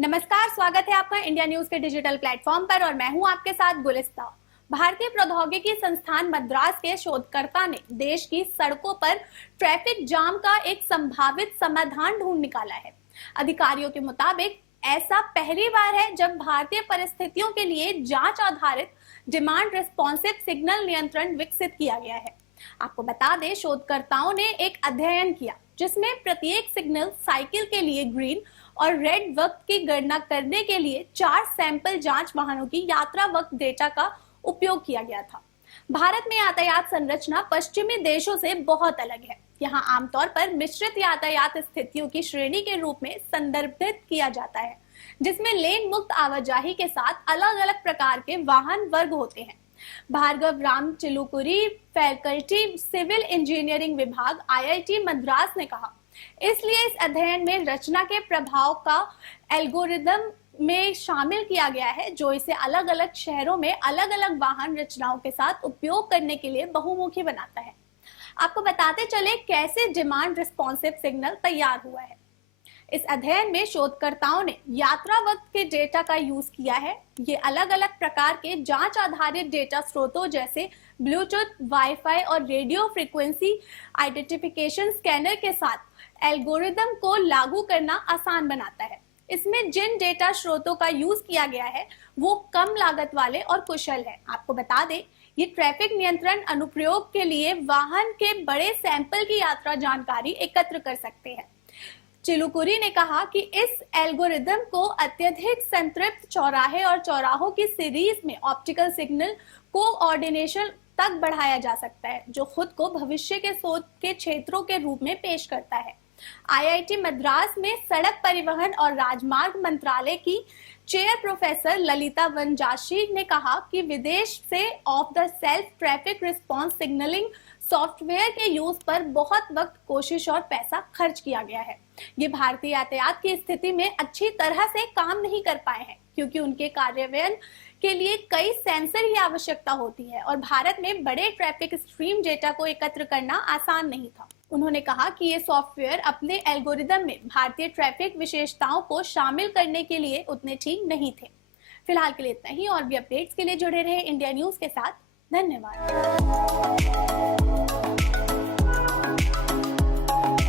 नमस्कार, स्वागत है आपका इंडिया न्यूज के डिजिटल प्लेटफॉर्म पर और मैं हूं आपके साथ गुलिस्ता। भारतीय प्रौद्योगिकी संस्थान मद्रास के शोधकर्ता ने देश की सड़कों पर ट्रैफिक जाम का एक संभावित समाधान ढूंढ निकाला है। अधिकारियों के मुताबिक ऐसा पहली बार है जब भारतीय परिस्थितियों के लिए जांच आधारित डिमांड रिस्पॉन्सिव सिग्नल नियंत्रण विकसित किया गया है। आपको बता दें, शोधकर्ताओं ने एक अध्ययन किया जिसमें प्रत्येक सिग्नल साइकिल के लिए ग्रीन और रेड वक्त की गणना करने के लिए 4 सैंपल जांच वाहनों की यात्रा वक्त डेटा का उपयोग किया गया था। भारत में यातायात संरचना पश्चिमी देशों से बहुत अलग है। यहाँ आमतौर पर मिश्रित यातायात स्थितियों की श्रेणी के रूप में संदर्भित किया जाता है, जिसमें लेन मुक्त आवाजाही के साथ अलग अलग प्रकार के वाहन वर्ग होते हैं। Bhargav Ram Chilukuri, faculty civil engineering विभाग, IIT मद्रास ने कहा, इसलिए इस अध्ययन में रचना के प्रभाव का एल्गोरिदम में शामिल किया गया है, जो इसे अलग अलग शहरों में अलग अलग वाहन रचनाओं के साथ उपयोग करने के लिए बहुमुखी बनाता है। आपको बताते चले कैसे डिमांड रिस्पॉन्सिव सिग्नल तैयार हुआ है। इस अध्ययन में शोधकर्ताओं ने यात्रा वक्त के डेटा का यूज किया है। ये अलग अलग प्रकार के जांच आधारित डेटा स्रोतों जैसे ब्लूटूथ, वाईफाई और रेडियो फ्रीक्वेंसी आइडेंटिफिकेशन स्कैनर के साथ एल्गोरिदम को लागू करना आसान बनाता है। इसमें जिन डेटा स्रोतों का यूज किया गया है वो कम लागत वाले और कुशल है। आपको बता दें, ये ट्रैफिक नियंत्रण अनुप्रयोग के लिए वाहन के बड़े सैंपल की यात्रा जानकारी एकत्र कर सकते हैं। चिलुकुरी ने कहा कि इस एल्गोरिदम को अत्यधिक संतृप्त चौराहे और चौराहों की सीरीज में ऑप्टिकल सिग्नल कोऑर्डिनेशन तक बढ़ाया जा सकता है, जो खुद को भविष्य के शोध के क्षेत्रों के रूप में पेश करता है। IIT मद्रास में सड़क परिवहन और राजमार्ग मंत्रालय की चेयर प्रोफेसर ललिता वनजाशी ने कहा कि विदेश से of the self traffic response signalling software के यूज पर बहुत वक्त, कोशिश और पैसा खर्च किया गया है। ये भारतीय यातायात की स्थिति में अच्छी तरह से काम नहीं कर पाए हैं, क्योंकि उनके कार्यान्वयन के लिए कई सेंसर की आवश्यकता होती है और भारत में बड़े ट्रैफिक स्ट्रीम डेटा को एकत्र करना आसान नहीं था। उन्होंने कहा कि ये सॉफ्टवेयर अपने एल्गोरिदम में भारतीय ट्रैफिक विशेषताओं को शामिल करने के लिए उतने ठीक नहीं थे। फिलहाल के लिए इतना ही, और भी अपडेट्स के लिए जुड़े रहे इंडिया न्यूज के साथ। धन्यवाद।